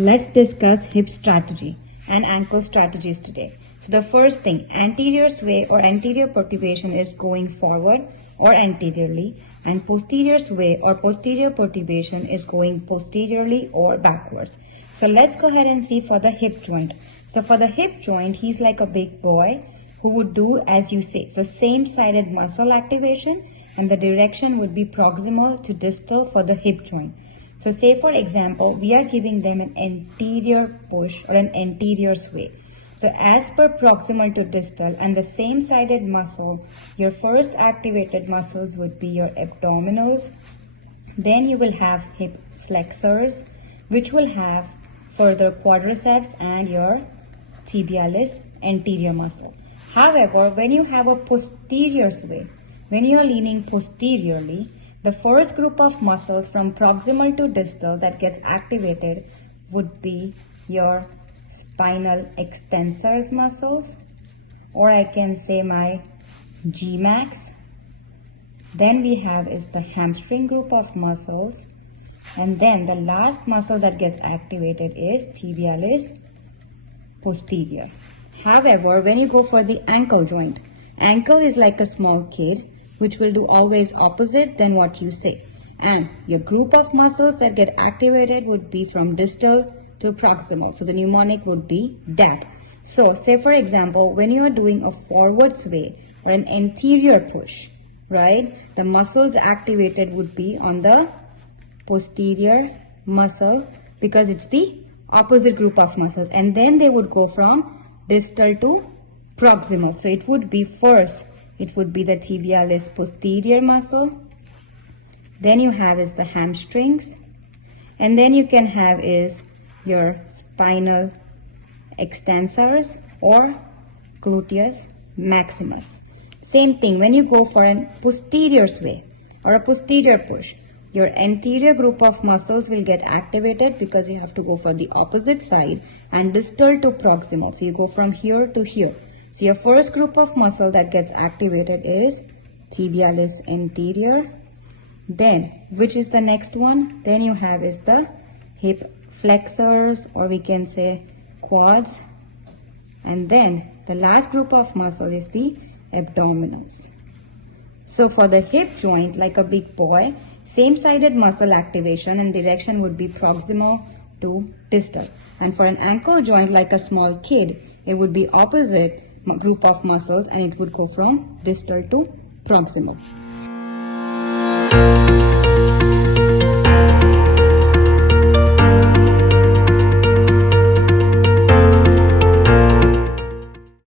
Let's discuss hip strategy and ankle strategies today. So the first thing, anterior sway or anterior perturbation is going forward or anteriorly, and posterior sway or posterior perturbation is going posteriorly or backwards. So let's go ahead and see for the hip joint. So for the hip joint, he's like a big boy who would do as you say. So same sided muscle activation, and the direction would be proximal to distal for the hip joint. So say for example, we are giving them an anterior push or an anterior sway. So as per proximal to distal and the same sided muscle, your first activated muscles would be your abdominals. Then you will have hip flexors, which will have further quadriceps and your tibialis anterior muscle. However, when you have a posterior sway, when you are leaning posteriorly, the first group of muscles from proximal to distal that gets activated would be your spinal extensors muscles, or I can say my G-max. Then we have is the hamstring group of muscles, and then the last muscle that gets activated is tibialis posterior. However, when you go for the ankle joint, ankle is like a small kid which will do always opposite than what you say. And your group of muscles that get activated would be from distal to proximal. So the mnemonic would be DAT. So say for example, when you are doing a forward sway or an anterior push, right, the muscles activated would be on the posterior muscle because it's the opposite group of muscles, and then they would go from distal to proximal. So it would be first, it would be the tibialis posterior muscle, then you have is the hamstrings, and then you can have is your spinal extensors or gluteus maximus. Same thing, when you go for a posterior sway or a posterior push, your anterior group of muscles will get activated because you have to go for the opposite side and distal to proximal. So you go from here to here. So your first group of muscle that gets activated is tibialis anterior. Then, which is the next one? Then you have is the hip flexors, or we can say quads. And then the last group of muscle is the abdominals. So for the hip joint, like a big boy, same-sided muscle activation and direction would be proximal to distal. And for an ankle joint, like a small kid, it would be opposite group of muscles and it would go from distal to proximal.